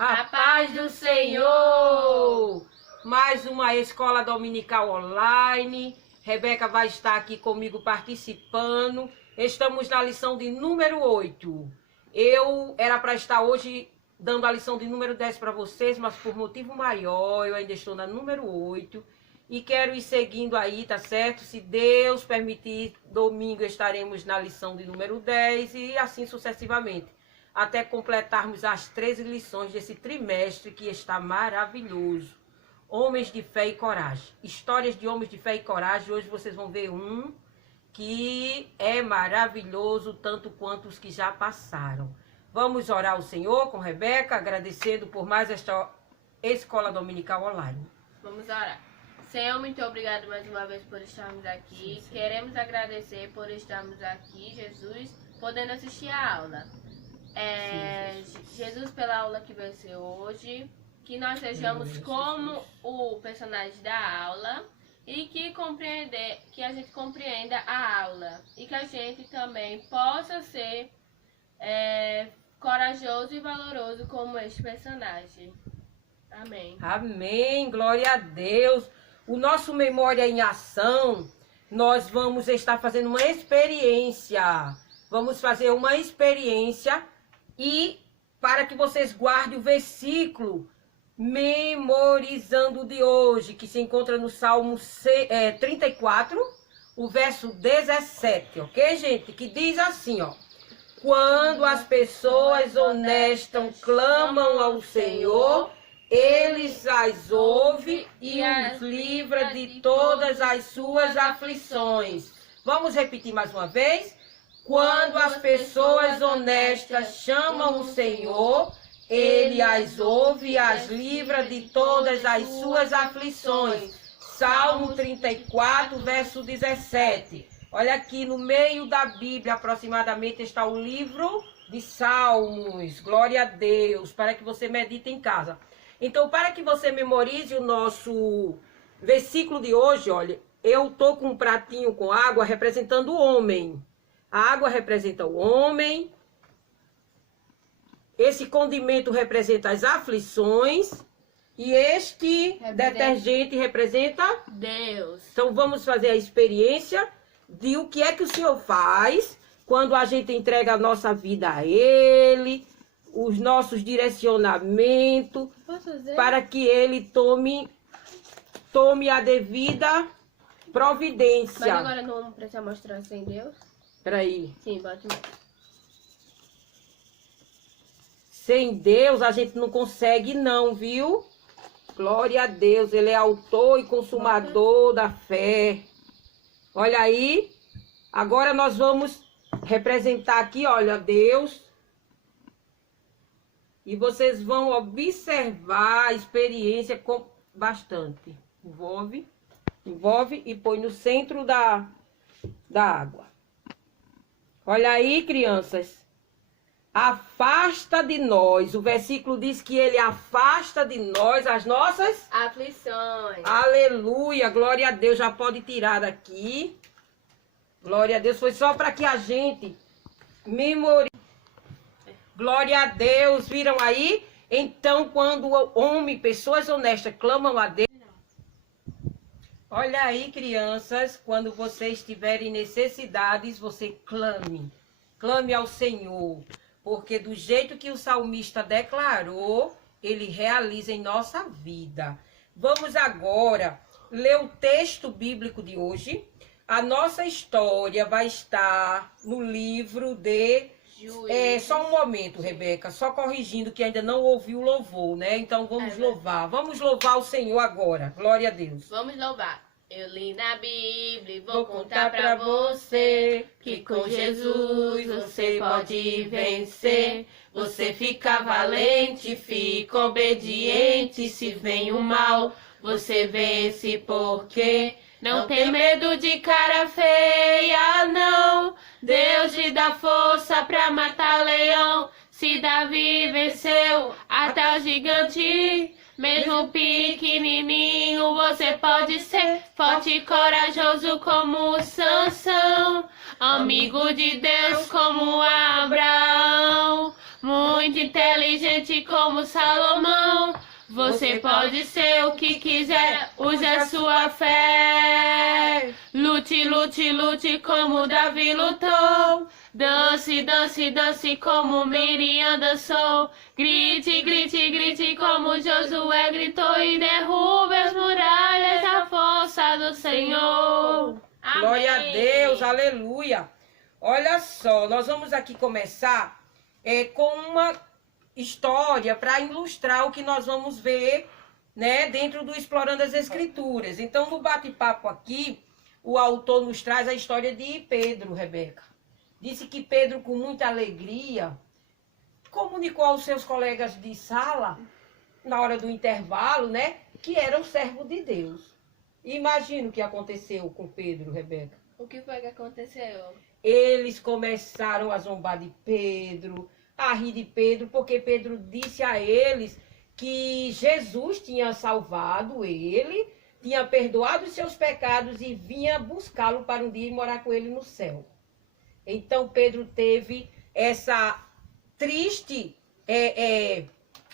A paz do Senhor! Mais uma escola dominical online. Rebeca vai estar aqui comigo participando. Estamos na lição de número 8. Eu era para estar hoje dando a lição de número 10 para vocês, mas por motivo maior, eu ainda estou na número 8. E quero ir seguindo aí, tá certo? Se Deus permitir, domingo estaremos na lição de número 10 e assim sucessivamente. Até completarmos as 13 lições desse trimestre que está maravilhoso. Homens de fé e coragem. Histórias de homens de fé e coragem. Hoje vocês vão ver um que é maravilhoso, tanto quanto os que já passaram. Vamos orar ao Senhor com Rebeca, agradecendo por mais esta escola dominical online. Vamos orar. Senhor, muito obrigado mais uma vez por estarmos aqui. Sim. Queremos agradecer por estarmos aqui, Jesus, podendo assistir a aula. Jesus, pela aula que vai ser hoje, que nós sejamos como o personagem da aula e que a gente compreenda a aula e que a gente também possa ser corajoso e valoroso como este personagem. Amém. Amém, glória a Deus. O nosso Memória em Ação, nós vamos estar fazendo uma experiência. Vamos fazer uma experiência e para que vocês guardem o versículo memorizando de hoje, que se encontra no Salmo 34, o verso 17, ok, gente? Que diz assim, ó. Quando as pessoas honestas clamam ao Senhor, Ele as ouve e os livra de todas as suas aflições. Vamos repetir mais uma vez? Quando as pessoas honestas chamam o Senhor, Ele as ouve e as livra de todas as suas aflições. Salmo 34, verso 17. Olha aqui, no meio da Bíblia, aproximadamente, está o livro de Salmos. Glória a Deus, para que você medite em casa. Então, para que você memorize o nosso versículo de hoje, olha, eu estou com um pratinho com água representando o homem. A água representa o homem. Esse condimento representa as aflições. E este detergente representa Deus. Então, vamos fazer a experiência de o que é que o Senhor faz quando a gente entrega a nossa vida a Ele, os nossos direcionamentos, para que Ele tome a devida providência. Mas agora não vamos precisar mostrar sem Deus? Peraí. Sim, bote mais. Sem Deus a gente não consegue não, viu? Glória a Deus, Ele é autor e consumador da fé. Olha aí. Agora nós vamos representar aqui, olha, Deus. E vocês vão observar a experiência com bastante. Envolve e põe no centro da água. Olha aí, crianças. Afasta de nós. O versículo diz que Ele afasta de nós as nossas aflições. Aleluia, glória a Deus. Já pode tirar daqui. Glória a Deus. Foi só para que a gente memorize. Glória a Deus. Viram aí? Então, quando o homem, pessoas honestas, clamam a Deus. Olha aí, crianças. Quando vocês tiverem necessidades, você clame. Clame ao Senhor. Porque do jeito que o salmista declarou, Ele realiza em nossa vida. Vamos agora ler o texto bíblico de hoje. A nossa história vai estar no livro de... só um momento, Rebeca. Só corrigindo que ainda não ouviu o louvor, né? Então vamos louvar. Vamos louvar o Senhor agora. Glória a Deus. Vamos louvar. Eu li na Bíblia e vou contar pra você que com Jesus você pode vencer. Você fica valente, fica obediente. Se vem o mal, você vence porque não tem medo de cara feia, não. Deus te dá força pra matar leão. Se Davi venceu até o gigante, mesmo pequenininho, você pode ser forte e corajoso como Sansão, amigo de Deus como Abraão. muito inteligente como Salomão. Você pode ser o que quiser, use a sua fé. Lute, lute, lute como Davi lutou. Dance, dance, dance como Miriam dançou. Grite, grite, grite como Josué gritou. E derrube as muralhas à força do Senhor. Amém. Glória a Deus, aleluia. Olha só, nós vamos aqui começar com uma história para ilustrar o que nós vamos ver, né, dentro do Explorando as Escrituras. Então, no bate-papo aqui, o autor nos traz a história de Pedro, Rebeca. Disse que Pedro, com muita alegria, comunicou aos seus colegas de sala, na hora do intervalo, né, que era o servo de Deus. Imagina o que aconteceu com Pedro, Rebeca. O que foi que aconteceu? Eles começaram a zombar de Pedro, a rir de Pedro, porque Pedro disse a eles que Jesus tinha salvado ele, tinha perdoado os seus pecados e vinha buscá-lo para um dia e morar com ele no céu. Então Pedro teve essa triste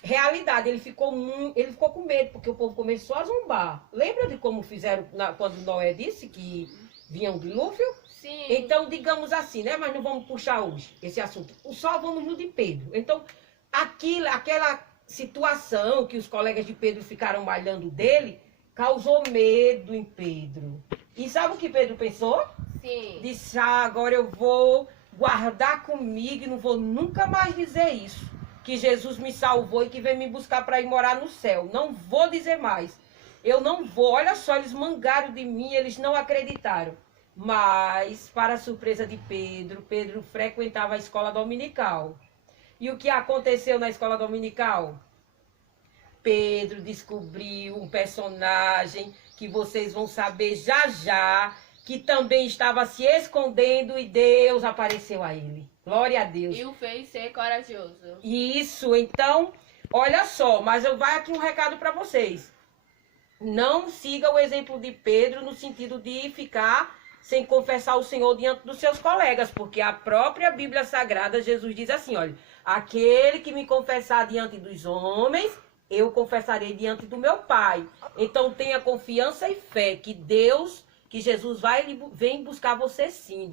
realidade, ele ficou com medo, porque o povo começou a zombar. Lembra de como fizeram quando Noé disse que vinha um dilúvio? Sim. Então, digamos assim, né? Mas não vamos puxar hoje esse assunto. Só vamos no de Pedro. Então, aquela situação que os colegas de Pedro ficaram malhando dele, causou medo em Pedro. E sabe o que Pedro pensou? Sim. Disse, agora eu vou guardar comigo e não vou nunca mais dizer isso. Que Jesus me salvou e que veio me buscar para ir morar no céu. Não vou dizer mais. Eu não vou. Olha só, eles mangaram de mim, eles não acreditaram. Mas, para a surpresa de Pedro, Pedro frequentava a escola dominical. E o que aconteceu na escola dominical? Pedro descobriu um personagem que vocês vão saber já já, que também estava se escondendo e Deus apareceu a ele. Glória a Deus. E o fez ser corajoso. Isso, então, olha só, mas eu vou aqui um recado para vocês. Não siga o exemplo de Pedro no sentido de ficar sem confessar o Senhor diante dos seus colegas, porque a própria Bíblia Sagrada, Jesus diz assim, olha, aquele que me confessar diante dos homens, eu confessarei diante do meu Pai. Então tenha confiança e fé que Jesus vem buscar você sim.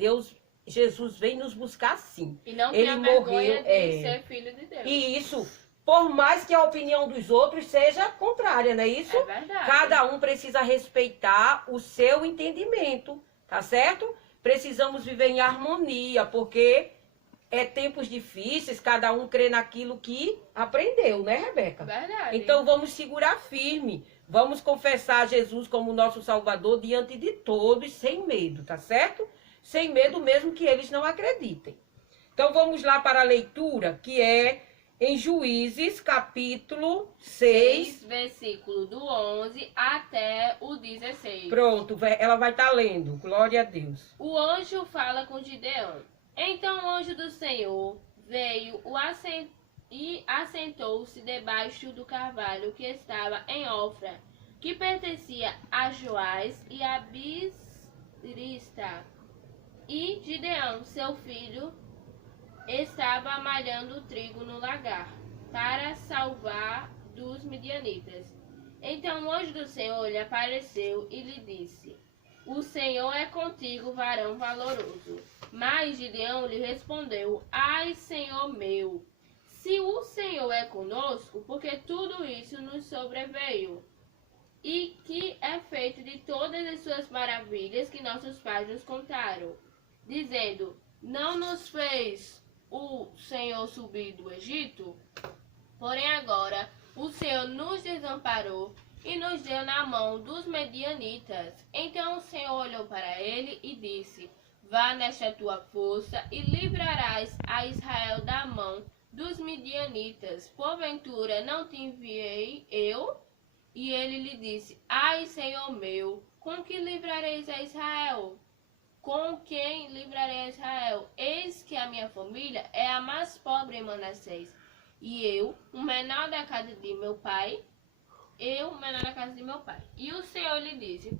Jesus vem nos buscar sim. E não ele tenha morreu, vergonha de ser filho de Deus. E isso, por mais que a opinião dos outros seja contrária, não é isso? É verdade. Cada um precisa respeitar o seu entendimento, tá certo? Precisamos viver em harmonia, porque é tempos difíceis, cada um crê naquilo que aprendeu, né, Rebeca? Verdade. Então vamos segurar firme, vamos confessar Jesus como nosso Salvador diante de todos, sem medo, tá certo? Sem medo mesmo que eles não acreditem. Então vamos lá para a leitura, que é em Juízes, capítulo 6. Versículo do 11 até o 16. Pronto, ela vai estar lendo. Glória a Deus. O anjo fala com Gideão. Então o anjo do Senhor veio e assentou-se debaixo do carvalho que estava em Ofra, que pertencia a Joás e a Bisrista. E Gideão, seu filho, estava malhando trigo no lagar, para salvar dos midianitas. Então o anjo do Senhor lhe apareceu e lhe disse: O Senhor é contigo, varão valoroso. Mas Gideão lhe respondeu: Ai, Senhor meu, se o Senhor é conosco, porque tudo isso nos sobreveio? E que é feito de todas as suas maravilhas que nossos pais nos contaram, dizendo: Não nos fez o Senhor subir do Egito? Porém agora o Senhor nos desamparou e nos deu na mão dos medianitas. Então o Senhor olhou para ele e disse: Vá nesta tua força e livrarás a Israel da mão dos midianitas. Porventura não te enviei eu? E ele lhe disse: Ai, Senhor meu, com que livrareis a Israel? Com quem livrarei a Israel? Eis que a minha família é a mais pobre em Manassés, e eu, o menor da casa de meu pai. E o Senhor lhe disse: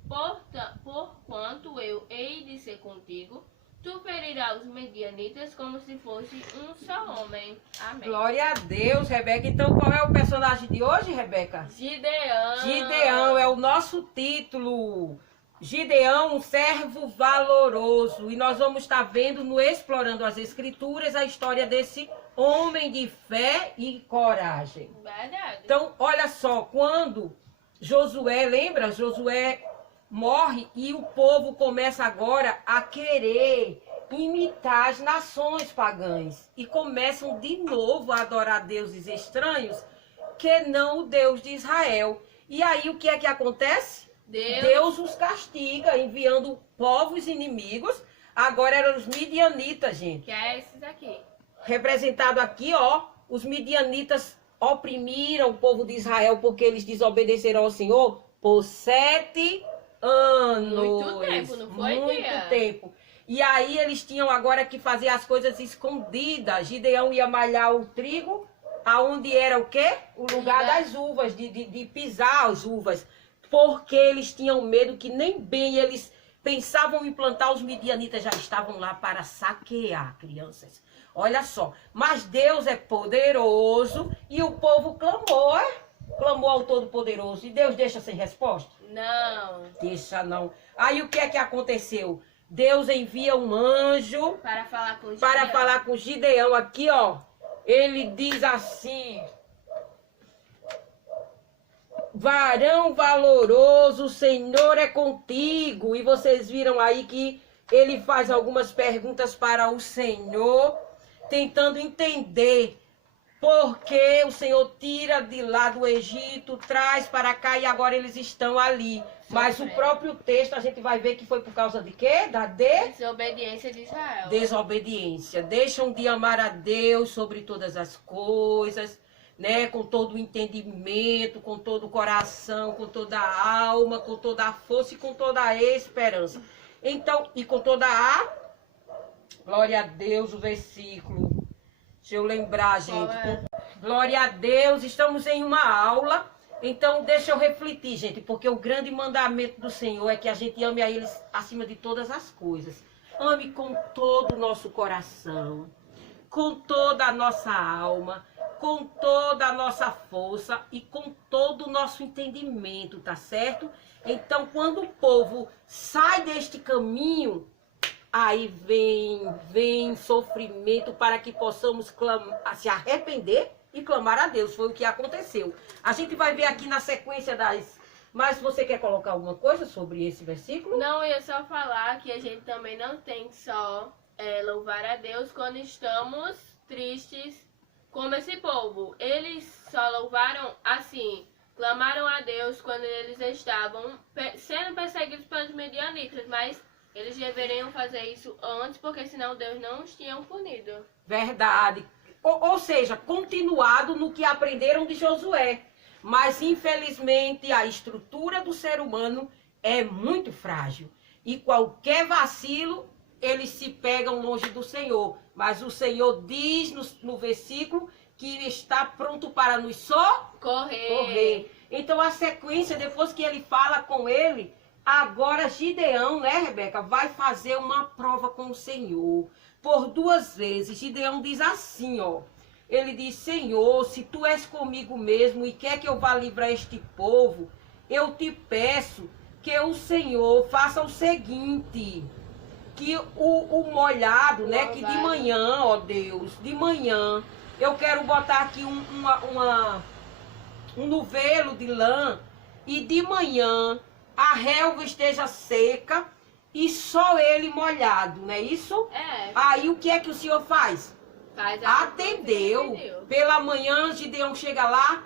Porquanto eu hei de ser contigo, Tu ferirás os medianitas como se fosse um só homem. Amém. Glória a Deus, Rebeca. Então, qual é o personagem de hoje, Rebeca? Gideão. Gideão é o nosso título. Gideão, um servo valoroso. E nós vamos estar vendo no Explorando as Escrituras a história desse homem de fé e coragem. Verdade. Então, olha só, quando Josué, lembra? Josué morre e o povo começa agora a querer imitar as nações pagãs. E começam de novo a adorar deuses estranhos que não o Deus de Israel. E aí o que é que acontece? Deus os castiga, enviando povos inimigos. Agora eram os midianitas, gente. Que é esses aqui. Representado aqui, ó, os midianitas oprimiram o povo de Israel porque eles desobedeceram ao Senhor por 7 anos. Muito tempo, não foi, Muito Bia? tempo. E aí eles tinham agora que fazer as coisas escondidas. Gideão ia malhar o trigo, aonde era o quê? O lugar das uvas, de pisar as uvas. Porque eles tinham medo que nem bem eles pensavam em plantar, os midianitas já estavam lá para saquear, crianças. Olha só, mas Deus é poderoso e o povo clamou, clamou ao Todo-Poderoso. E Deus deixa sem resposta? Não. Deixa não. Aí o que é que aconteceu? Deus envia um anjo Para falar com Gideão. para falar com Gideão aqui, ó. Ele diz assim: varão valoroso, o Senhor é contigo. E vocês viram aí que ele faz algumas perguntas para o Senhor, tentando entender por que o Senhor tira de lá do Egito, traz para cá e agora eles estão ali. Mas o próprio texto a gente vai ver que foi por causa de quê? Da desobediência de Israel. Desobediência. Deixam de amar a Deus sobre todas as coisas, né? Com todo o entendimento, com todo o coração, com toda a alma, com toda a força e com toda a esperança. Então, e com toda a... Glória a Deus, o versículo. Deixa eu lembrar, gente. Glória a Deus, estamos em uma aula. Então, deixa eu refletir, gente, porque o grande mandamento do Senhor é que a gente ame a Ele acima de todas as coisas. Ame com todo o nosso coração, com toda a nossa alma, com toda a nossa força e com todo o nosso entendimento, tá certo? Então, quando o povo sai deste caminho, aí vem sofrimento para que possamos se arrepender e clamar a Deus. Foi o que aconteceu. A gente vai ver aqui na sequência das... Mas você quer colocar alguma coisa sobre esse versículo? Não, eu ia só falar que a gente também não tem que só louvar a Deus quando estamos tristes como esse povo. Eles só louvaram assim, clamaram a Deus quando eles estavam sendo perseguidos pelos medianitas, mas eles deveriam fazer isso antes, porque senão Deus não os tinha punido. Verdade. Ou seja, continuado no que aprenderam de Josué. Mas, infelizmente, a estrutura do ser humano é muito frágil. E qualquer vacilo, eles se pegam longe do Senhor. Mas o Senhor diz no versículo que está pronto para nos socorrer. Então, a sequência, depois que ele fala com ele, agora Gideão, né, Rebeca, vai fazer uma prova com o Senhor. Por 2 vezes, Gideão diz assim, ó. Ele diz: Senhor, se tu és comigo mesmo e quer que eu vá livrar este povo, eu te peço que o Senhor faça o seguinte, que o molhado, né, que de manhã, ó Deus, de manhã, eu quero botar aqui um novelo de lã e de manhã a relva esteja seca e só ele molhado, não é isso? É. Aí o que é que o Senhor faz? Atendeu. Pela manhã, Gideão chega lá,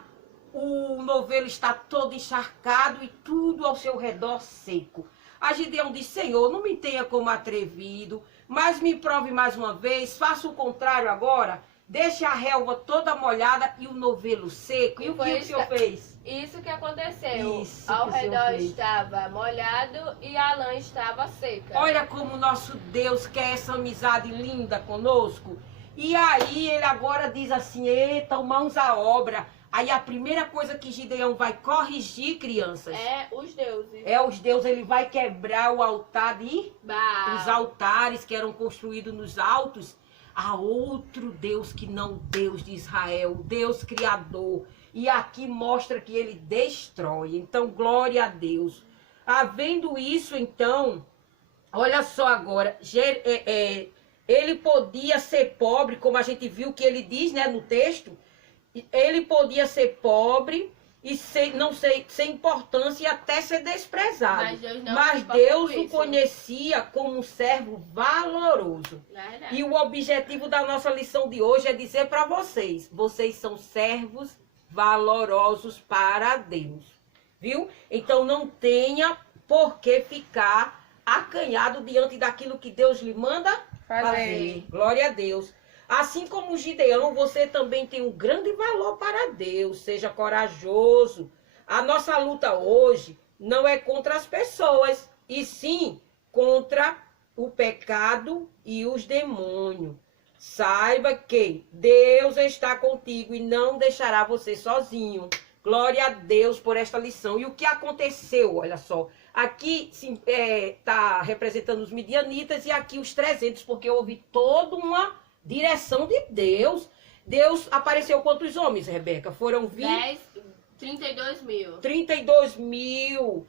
o novelo está todo encharcado e tudo ao seu redor seco. A Gideão diz: Senhor, não me tenha como atrevido, mas me prove mais uma vez, faça o contrário agora, deixe a relva toda molhada e o novelo seco. E o que o Senhor fez? Isso que aconteceu. Isso ao que o Senhor redor fez. estava molhado e a lã estava seca. Olha como o nosso Deus quer essa amizade linda conosco. E aí ele agora diz assim: eita, mãos à obra. Aí a primeira coisa que Gideão vai corrigir, crianças, É os deuses. é os deuses. Ele vai quebrar o altar de... Baal. Os altares que eram construídos nos altos. Há outro Deus que não o Deus de Israel, o Deus Criador. E aqui mostra que ele destrói. Então, glória a Deus. Havendo isso, então, olha só agora, ele podia ser pobre, como a gente viu que ele diz, né, no texto. Ele podia ser pobre e sem importância e até ser desprezado. Mas Deus o conhecia como um servo valoroso. Verdade. E o objetivo da nossa lição de hoje é dizer para vocês: vocês são servos valorosos para Deus. Viu? Então não tenha por que ficar acanhado diante daquilo que Deus lhe manda fazer. Glória a Deus. Assim como Gideão, você também tem um grande valor para Deus. Seja corajoso. A nossa luta hoje não é contra as pessoas, e sim contra o pecado e os demônios. Saiba que Deus está contigo e não deixará você sozinho. Glória a Deus por esta lição. E o que aconteceu, olha só. Aqui está representando os midianitas e aqui os 300, porque houve toda uma direção de Deus. Deus apareceu quantos homens, Rebeca? Foram 32 mil. 32 mil.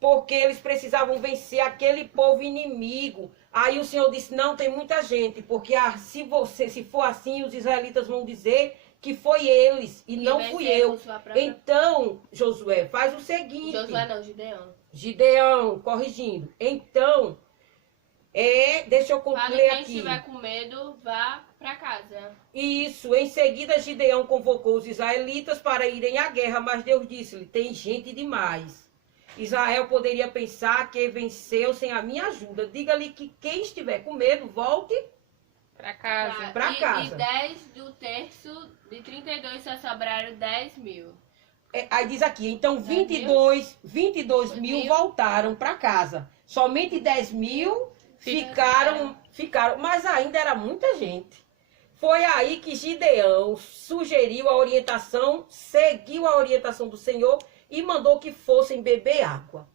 Porque eles precisavam vencer aquele povo inimigo. Aí o Senhor disse, não, tem muita gente. Porque se for assim, os israelitas vão dizer que foi eles e não fui eu. Então, Josué, faz o seguinte. Josué não, Gideão. Gideão, corrigindo. Então, deixa eu concluir aqui. Quem estiver com medo, vá para casa. Isso, em seguida Gideão convocou os israelitas para irem à guerra, mas Deus disse-lhe, tem gente demais. Israel poderia pensar que venceu sem a minha ajuda. Diga-lhe que quem estiver com medo, volte para casa. Para casa. E 10 do terço de 32 só sobraram 10 mil. Aí diz aqui, então 22 mil voltaram para casa. Somente 10 mil ficaram, mas ainda era muita gente. Foi aí que Gideão sugeriu a orientação, seguiu a orientação do Senhor e mandou que fossem beber água.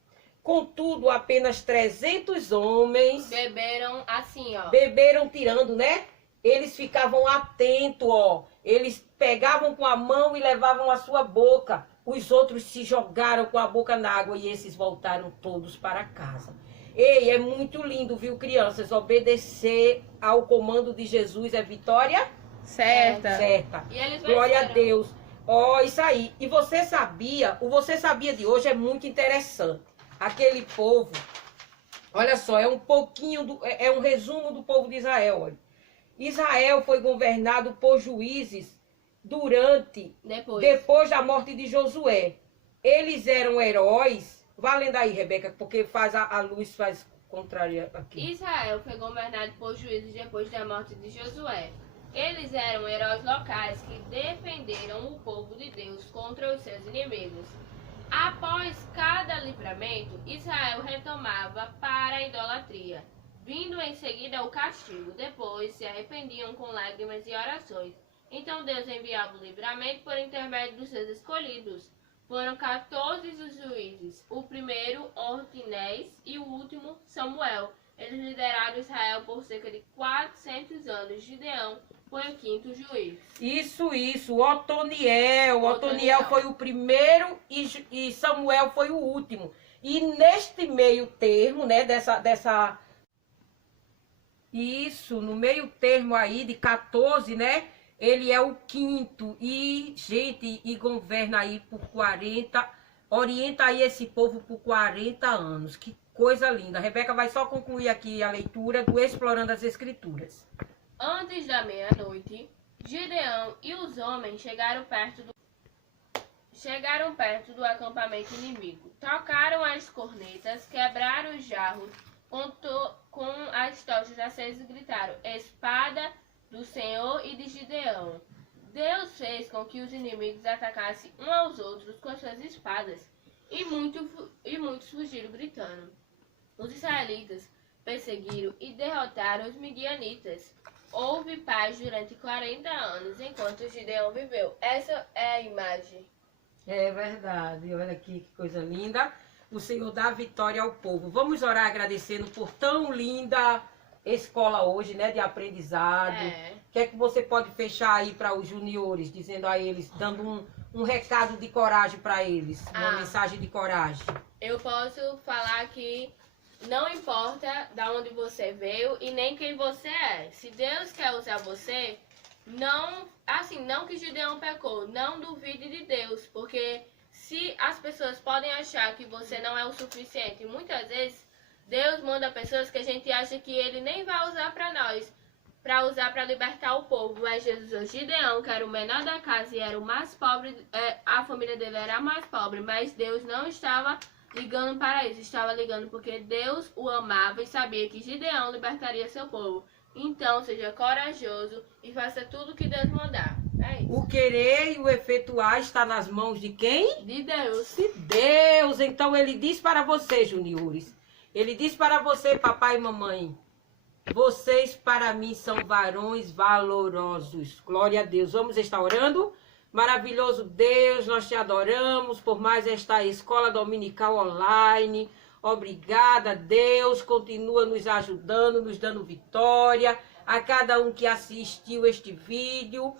Contudo, apenas 300 homens... Beberam assim, ó. Beberam tirando, né? Eles ficavam atentos, ó. Eles pegavam com a mão e levavam à sua boca. Os outros se jogaram com a boca na água e esses voltaram todos para casa. Ei, é muito lindo, viu, crianças? Obedecer ao comando de Jesus é vitória certa. E eles glória a Deus. Ó, isso aí. E você sabia, o Você Sabia de hoje é muito interessante. Aquele povo, olha só, é um pouquinho, é um resumo do povo de Israel, olha. Israel foi governado por juízes depois da morte de Josué. Eles eram heróis. Vá lendo aí, Rebeca, porque a luz faz contrária aqui. Israel foi governado por juízes depois da morte de Josué. Eles eram heróis locais que defenderam o povo de Deus contra os seus inimigos. Após cada livramento, Israel retomava para a idolatria, vindo em seguida o castigo. Depois se arrependiam com lágrimas e orações. Então Deus enviava o livramento por intermédio dos seus escolhidos. Foram 14 os juízes, o primeiro Orquinés e o último Samuel. Eles lideraram Israel por cerca de 400 anos. Gideão foi o quinto juiz. Isso. Otoniel foi o primeiro e Samuel foi o último. E neste meio termo, né, no meio termo aí de 14, né, ele é o quinto. E, gente, governa aí por 40, orienta aí esse povo por 40 anos. Que coisa linda. A Rebeca vai só concluir aqui a leitura do Explorando as Escrituras. Antes da meia-noite, Gideão e os homens chegaram perto do acampamento inimigo. Tocaram as cornetas, quebraram os jarros com as tochas acesas e gritaram: Espada do Senhor e de Gideão. Deus fez com que os inimigos atacassem uns aos outros com as suas espadas, e muitos fugiram gritando. Os israelitas perseguiram e derrotaram os midianitas. houve paz durante 40 anos, enquanto Gideão viveu. Essa é a imagem. É verdade. Olha aqui que coisa linda. O Senhor dá vitória ao povo. Vamos orar agradecendo por tão linda escola hoje, né? De aprendizado. O que é que você pode fechar aí para os juniores, dizendo a eles, dando um recado de coragem para eles? Uma mensagem de coragem. Eu posso falar que não importa de onde você veio e nem quem você é. Se Deus quer usar você, não que Gideão pecou, não duvide de Deus, porque se as pessoas podem achar que você não é o suficiente, muitas vezes Deus manda pessoas que a gente acha que ele nem vai usar para nós, para usar para libertar o povo. Mas Jesus usou Gideão, que era o menor da casa e era o mais pobre, a família dele era a mais pobre, mas Deus não estava ligando para isso, estava ligando porque Deus o amava e sabia que Gideão libertaria seu povo. Então, seja corajoso e faça tudo o que Deus mandar. É isso. O querer e o efetuar está nas mãos de quem? De Deus. De Deus. Então ele diz para você, juniores. Ele diz para você, papai e mamãe. Vocês para mim são varões valorosos. Glória a Deus. Vamos estar orando? Maravilhoso Deus, nós te adoramos por mais esta escola dominical online. Obrigada, Deus. Continua nos ajudando, nos dando vitória. A cada um que assistiu este vídeo,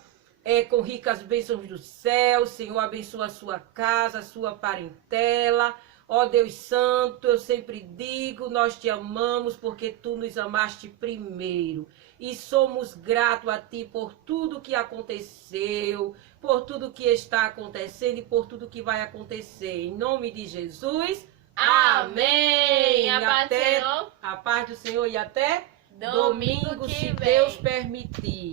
com ricas bênçãos do céu. Senhor, abençoa a sua casa, a sua parentela. Ó Deus Santo, eu sempre digo, nós te amamos porque tu nos amaste primeiro. E somos gratos a ti por tudo que aconteceu, por tudo que está acontecendo e por tudo que vai acontecer. Em nome de Jesus, amém. A paz do Senhor. A paz do Senhor e até Domingo domingo, que se vem. Deus permitir.